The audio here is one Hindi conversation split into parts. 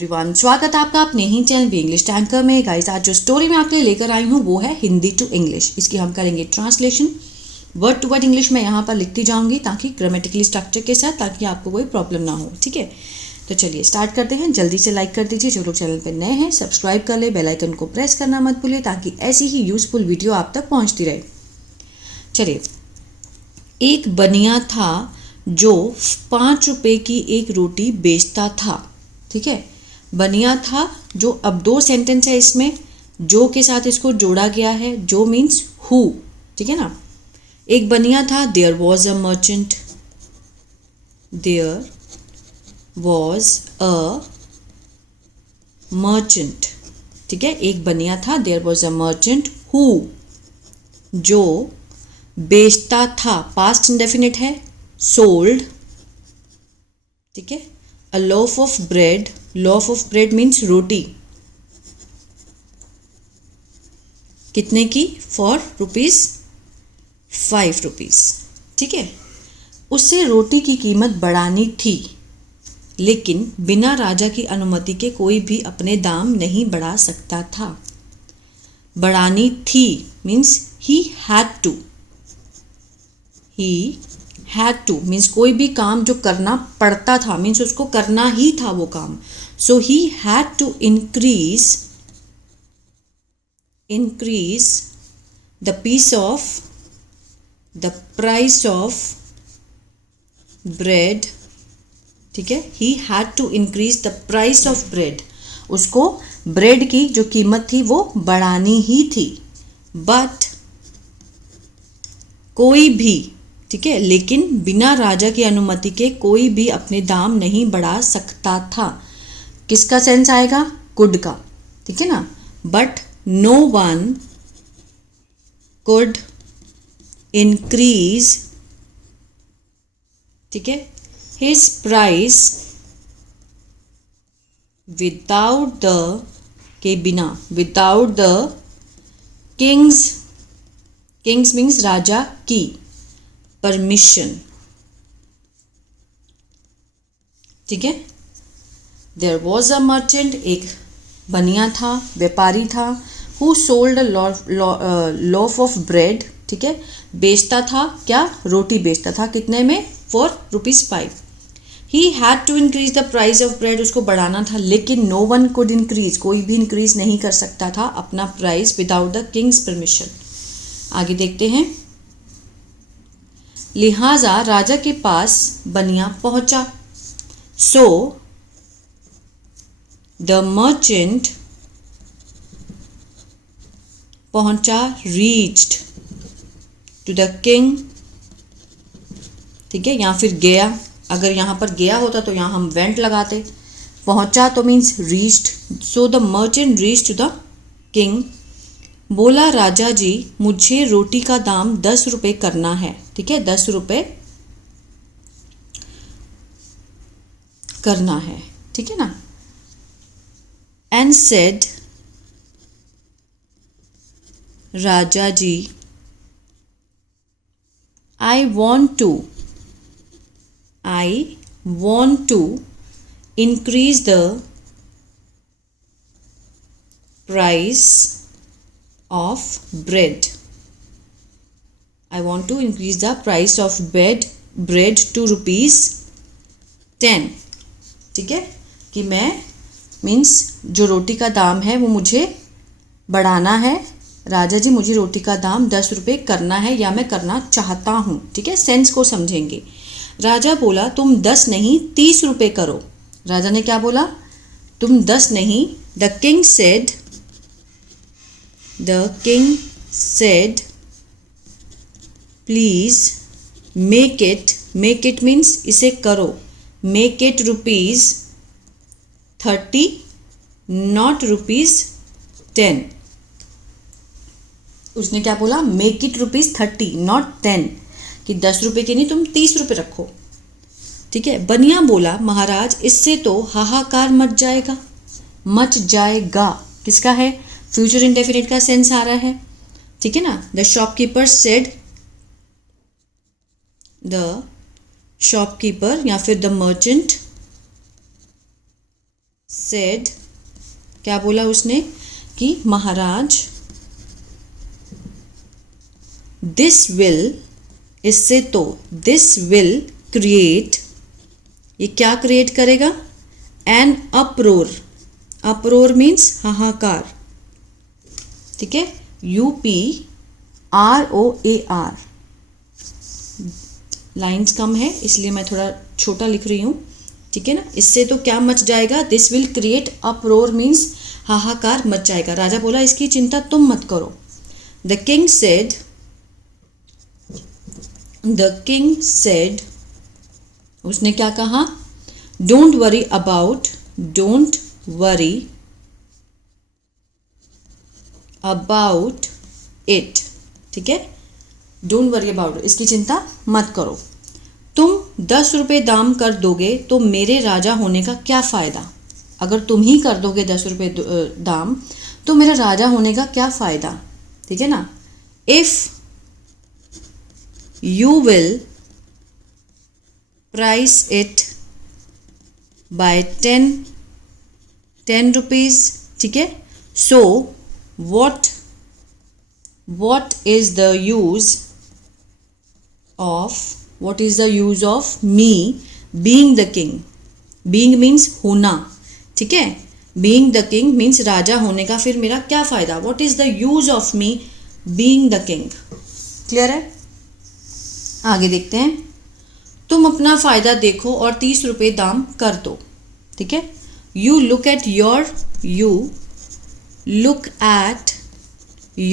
एवरीवन, स्वागत है आपका अपने ही चैनल बी इंग्लिश टैंकर में। गाइस, आज जो स्टोरी मैं आपके लिए लेकर आई हूँ वो है हिंदी टू इंग्लिश। इसकी हम करेंगे translation, word to word English में यहाँ पर लिखती जाऊँगी ताकि ग्रामेटिकली स्ट्रक्चर के साथ, ताकि आपको कोई प्रॉब्लम ना हो। ठीक है, तो चलिए स्टार्ट करते हैं। जल्दी से लाइक कर दीजिए, जो लोग चैनल पर नए हैं सब्सक्राइब कर ले, बेल आइकन को प्रेस करना मत भूलिए ताकि ऐसी ही यूजफुल वीडियो आप तक पहुँचती रहे। चलिए, एक बनिया था जो 5 रुपए की एक रोटी बेचता था। ठीक है, बनिया था जो, अब 2 सेंटेंस है इसमें, जो के साथ इसको जोड़ा गया है। जो मीन्स हु, ठीक है ना। एक बनिया था, there was a merchant, there was a merchant. ठीक है, एक बनिया था, there was a merchant who, जो बेचता था, पास्ट इंडेफिनिट है, सोल्ड। ठीक है, a loaf of bread, loaf of bread means रोटी। कितने की? For ₹5 rupees. ठीक है, उससे रोटी की कीमत बढ़ानी थी, लेकिन बिना राजा की अनुमति के कोई भी अपने दाम नहीं बढ़ा सकता था। बढ़ानी थी means he had to, he had to means कोई भी काम जो करना पड़ता था, मीन्स उसको करना ही था वो काम। So he had to increase the price of bread. ठीक है, he had to increase the price of bread, उसको ब्रेड की जो कीमत थी वो बढ़ानी ही थी। बट कोई भी, ठीक है, लेकिन बिना राजा की अनुमति के कोई भी अपने दाम नहीं बढ़ा सकता था। किसका सेंस आएगा? कुड का। ठीक है ना। But no one could increase, ठीक है, हिज प्राइस विदाउट द, के बिना, विदाउट द किंग्स मीन्स राजा की परमिशन। ठीक है, देयर वॉज अ मर्चेंट, एक बनिया था, व्यापारी था, who sold a loaf of bread. ठीक है, बेचता था क्या? रोटी बेचता था। कितने में? For ₹5। He had to increase the price of bread, उसको बढ़ाना था, लेकिन नो वन कुड इंक्रीज, कोई भी इंक्रीज नहीं कर सकता था अपना price without the Kings permission. आगे देखते हैं। लिहाजा राजा के पास बनिया पहुंचा। सो द मर्चेंट पहुंचा, रीच्ड टू द किंग। ठीक है, या फिर गया, अगर यहां पर गया होता तो यहां हम वेंट लगाते। पहुंचा तो means reached. So the merchant reached to the king. बोला, राजा जी, मुझे रोटी का दाम 10 रुपये करना है। ठीक है, 10 रुपये करना है। ठीक है ना। एंड सेड, राजा जी, I want to increase the price of bread. I want to increase the price of bread to ₹10। ठीक है, कि मैं मीन्स जो रोटी का दाम है वो मुझे बढ़ाना है। राजा जी, मुझे रोटी का दाम 10 रुपये करना है, या मैं करना चाहता हूँ। ठीक है, सेंस को समझेंगे। राजा बोला, तुम 10 नहीं 30 रुपये करो। राजा ने क्या बोला? तुम 10 नहीं। The king said, please make it means इसे करो, make it ₹30 not ₹10। उसने क्या बोला? make it ₹30 not 10, कि 10 रुपये के नहीं, तुम 30 रुपये रखो। ठीक है, बनिया बोला, महाराज, इससे तो हाहाकार मच जाएगा। किसका है? फ्यूचर इंडेफिनिट का सेंस आ रहा है। ठीक है ना। The shopkeeper said, the shopkeeper या फिर द मर्चेंट सेड, क्या बोला उसने कि महाराज, दिस विल, इससे तो, दिस विल क्रिएट, ये क्या क्रिएट करेगा, एन अप्रोर, अप्रोर मीन्स हाहाकार, ठीक है, UPROAR, लाइन्स कम है इसलिए मैं थोड़ा छोटा लिख रही हूँ, ठीक है ना। इससे तो क्या मच जाएगा, दिस विल क्रिएट अप्रोर मीन्स हाहाकार मच जाएगा। राजा बोला इसकी चिंता तुम मत करो। The king said, the king said, उसने क्या कहा, don't worry about, don't worry about it, ठीक है, डोंट वरी अबाउट, इसकी चिंता मत करो। तुम 10 रुपये दाम कर दोगे तो मेरे राजा होने का क्या फ़ायदा, अगर तुम ही कर दोगे 10 रुपये दाम तो मेरा राजा होने का क्या फ़ायदा, ठीक है ना। If you will price it by 10 rupees, ठीक है, सो what is the use of, what is the use of me being the king, being means होना, ठीक है, being the king means राजा होने का फिर मेरा क्या फ़ायदा, what is the use of me being the king, clear है। आगे देखते हैं, तुम अपना फ़ायदा देखो और 30 रुपये दाम कर दो, ठीक है, you look at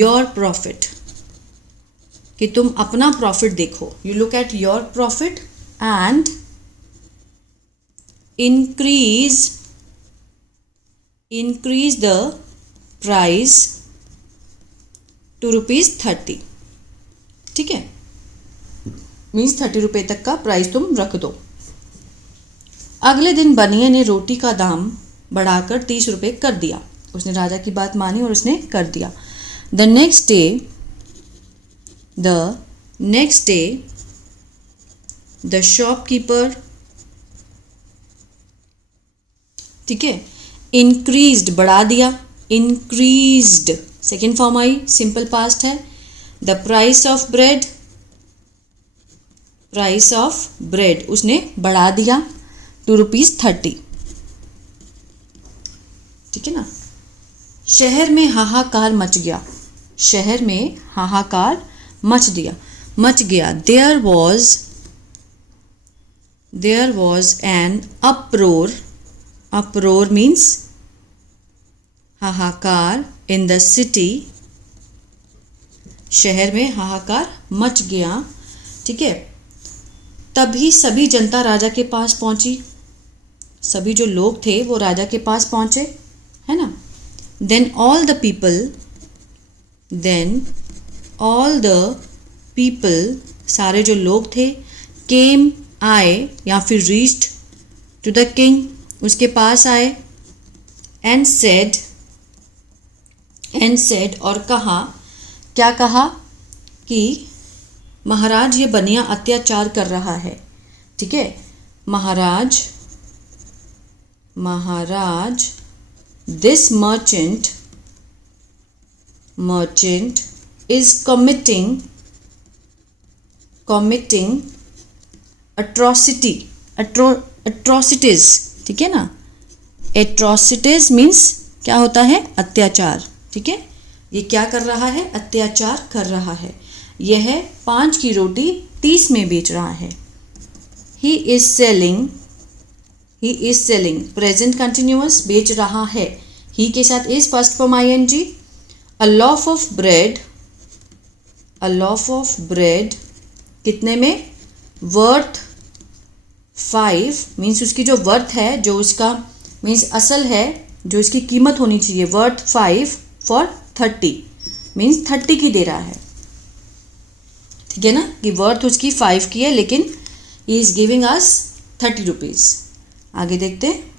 your profit, कि तुम अपना प्रॉफिट देखो, you look at your profit and increase the price to ₹30, ठीक है, मीन्स 30 रुपये तक का प्राइस तुम रख दो। अगले दिन बनिए ने रोटी का दाम बढ़ाकर 30 रुपये कर दिया, उसने राजा की बात मानी और उसने कर दिया। The next day the shopkeeper, ठीक है, increased बढ़ा दिया, increased second form I, simple past है, the price of bread उसने बढ़ा दिया to ₹30, ठीक है ना। शहर में हाहाकार मच गया, शहर में हाहाकार मच गया, there was an uproar means हाहाकार in the city, शहर में हाहाकार मच गया, ठीक है। तभी सभी जनता राजा के पास पहुंची, सभी जो लोग थे वो राजा के पास पहुंचे, है ना। then all the people सारे जो लोग थे came आए या फिर reached to the king उसके पास आए and said और कहा, क्या कहा कि महाराज ये बनिया अत्याचार कर रहा है, ठीक है, महाराज this merchant is committing atrocities, ठीक है ना। atrocities मीन्स क्या होता है, अत्याचार, ठीक है, ये क्या कर रहा है, अत्याचार कर रहा है। यह 5 की रोटी 30 में बेच रहा है। he is selling present continuous, बेच रहा है, ही के साथ is first form ing। a loaf of bread कितने में, वर्थ 5 मीन्स उसकी जो वर्थ है, जो उसका मीन्स असल है, जो इसकी कीमत होनी चाहिए, वर्थ 5 फॉर 30 मीन्स 30 की दे रहा है, ठीक है ना, कि वर्थ उसकी 5 की है लेकिन he is giving us 30 rupees. आगे देखते हैं,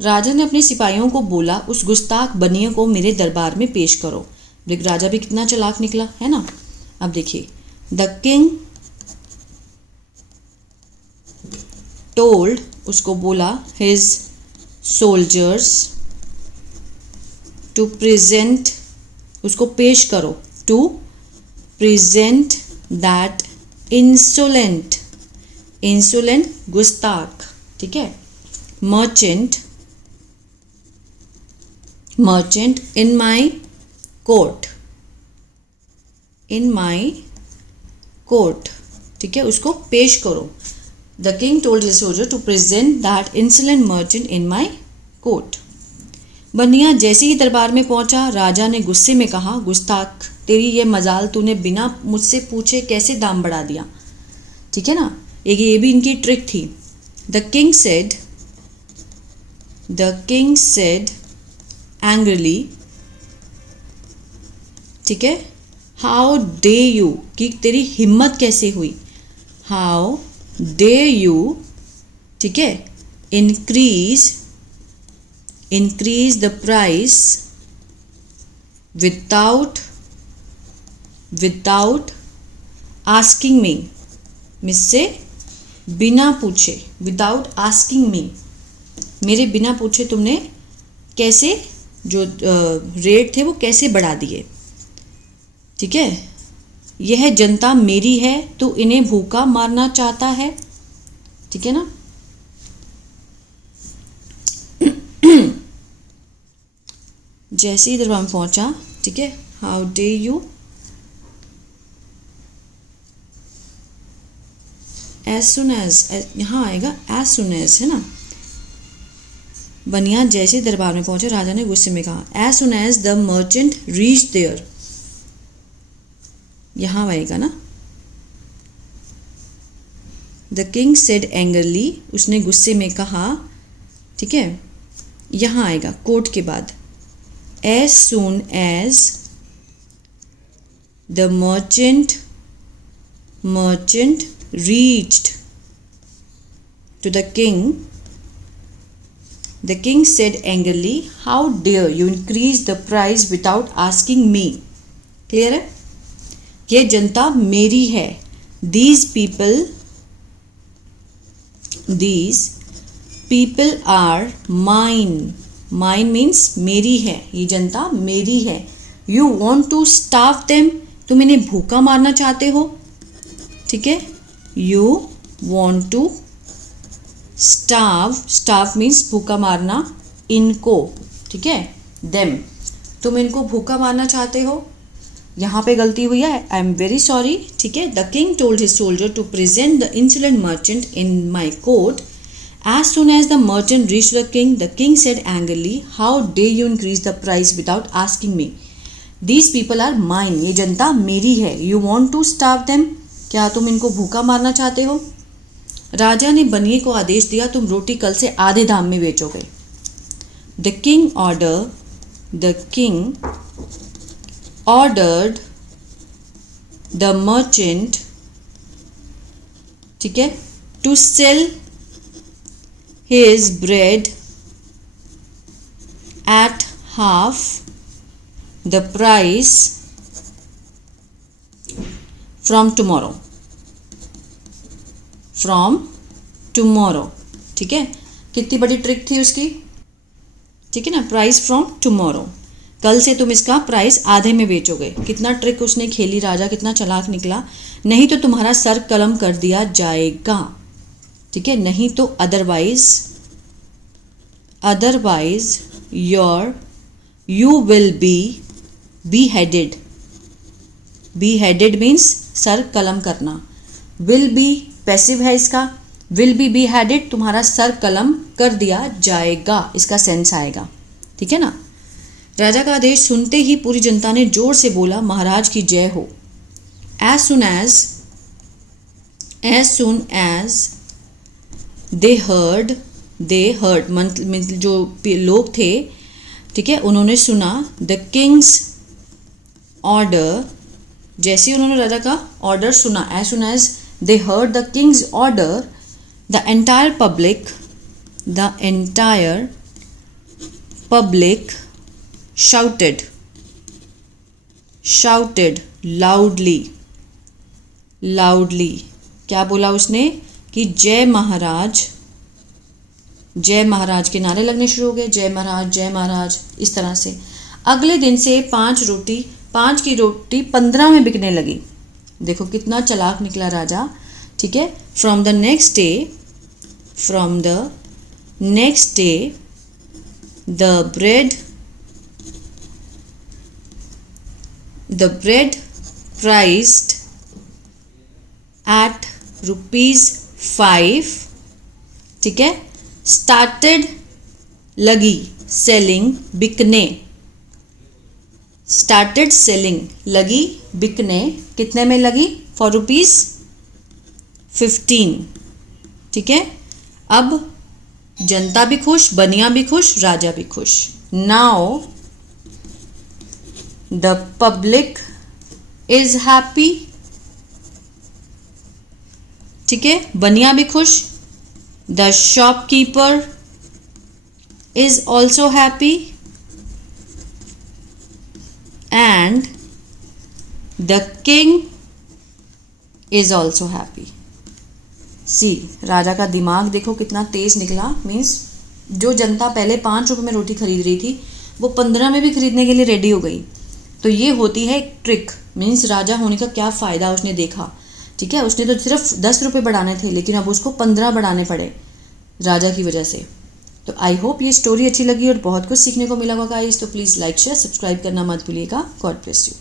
राजा ने अपने सिपाहियों को बोला उस गुस्ताख बनिए को मेरे दरबार में पेश करो। राजा भी कितना चालाक निकला, है ना। अब देखिए, द किंग टोल्ड उसको बोला, हिज soldiers to present, उसको पेश करो, to present that insolent, insolent गुस्ताख, ठीक है, merchant, merchant in my court, in my court, ठीक है, उसको पेश करो. The king told his soldier to present that insolent merchant in my court. बनिया जैसे ही दरबार में पहुंचा, राजा ने गुस्से में कहा, गुस्ताख, तेरी ये मजाल, तूने बिना मुझसे पूछे कैसे दाम बढ़ा दिया. ठीक है ना, एक ये भी इनकी ट्रिक थी. The king said angrily, ठीक है, how dare you, कि तेरी हिम्मत कैसे हुई, how dare you, ठीक है, increase the price without asking me, मुझसे बिना पूछे, without asking me, मेरे बिना पूछे तुमने कैसे जो रेट थे वो कैसे बढ़ा दिए. ठीक है, यह जनता मेरी है, तो इन्हें भूखा मारना चाहता है. ठीक है ना. जैसे ही दरबार में पहुंचा, ठीक है, how dare you, as soon as, यहाँ आएगा एज सुन एज, है ना. बनिया जैसे ही दरबार में पहुंचे, राजा ने गुस्से में कहा, as soon as the merchant reach there, यहाँ आएगा ना. द किंग सेड एंगरली, उसने गुस्से में कहा. ठीक है, यहाँ आएगा कोर्ट के बाद, as soon as the merchant reached to the king, the king said angrily, how dare you increase the price without asking me. Clear है. ये जनता मेरी है. These people are mine. Mine means मेरी है, ये जनता मेरी है. You want to starve them, तुम इन्हें भूखा मारना चाहते हो. ठीक है, You want to starve means भूखा मारना, इनको, ठीक है, them, तुम इनको भूखा मारना चाहते हो. यहाँ पे गलती हुई है, आई एम वेरी सॉरी. ठीक है, the king told his soldier to present the insolent merchant in my court. As soon as the merchant reach the king said angrily, how dare you increase the price without asking me. These people are mine, ये जनता मेरी है. You want to starve them, क्या तुम इनको भूखा मारना चाहते हो. राजा ने बनिए को आदेश दिया, तुम रोटी कल से आधे दाम में बेचोगे. The king ordered the merchant, ठीक है, to sell his bread at half the price from tomorrow. ठीक है, कितनी बड़ी ट्रिक थी उसकी. ठीक है ना, प्राइस फ्रॉम टुमारो, कल से तुम इसका प्राइस आधे में बेचोगे. कितना ट्रिक उसने खेली, राजा कितना चालाक निकला. नहीं तो तुम्हारा सर कलम कर दिया जाएगा. ठीक है, नहीं तो otherwise you will be headed. Be headed means sir कलम करना. विल बी पैसिव है इसका, विल बी हेडेड, तुम्हारा सर कलम कर दिया जाएगा, इसका सेंस आएगा. ठीक है ना. राजा का आदेश सुनते ही पूरी जनता ने जोर से बोला, महाराज की जय हो. As soon as they heard, जो लोग थे, ठीक है, उन्होंने सुना द किंग्स ऑर्डर, जैसे ही उन्होंने राजा का ऑर्डर सुना, as soon as they heard the king's order, the entire public shouted loudly. क्या बोला उसने कि जय महाराज जय महाराज के नारे लगने शुरू हो गए, जय महाराज इस तरह से। अगले दिन से 5 की रोटी 15 में बिकने लगी। देखो कितना चालाक निकला राजा, ठीक है। From the next day the bread priced at ₹5, ठीक है, started लगी selling बिकने, started selling लगी बिकने, कितने में लगी? for ₹15, ठीक है। अब जनता भी खुश, बनिया भी खुश, राजा भी खुश। Now the public is happy, ठीक है, बनिया भी खुश। The shopkeeper is also happy and the king is also happy. See, राजा का दिमाग देखो कितना तेज निकला। मीन्स जो जनता पहले 5 रुपये में रोटी खरीद रही थी वो 15 में भी खरीदने के लिए रेडी हो गई। तो ये होती है एक ट्रिक। मीन्स राजा होने का क्या फ़ायदा उसने देखा, ठीक है। उसने तो सिर्फ 10 रुपये बढ़ाने थे, लेकिन अब उसको 15 बढ़ाने पड़े राजा की वजह से। तो आई होप ये स्टोरी अच्छी लगी और बहुत कुछ सीखने को मिला होगा गाइस। तो प्लीज़ लाइक शेयर सब्सक्राइब करना मत भूलिएगा। God bless you.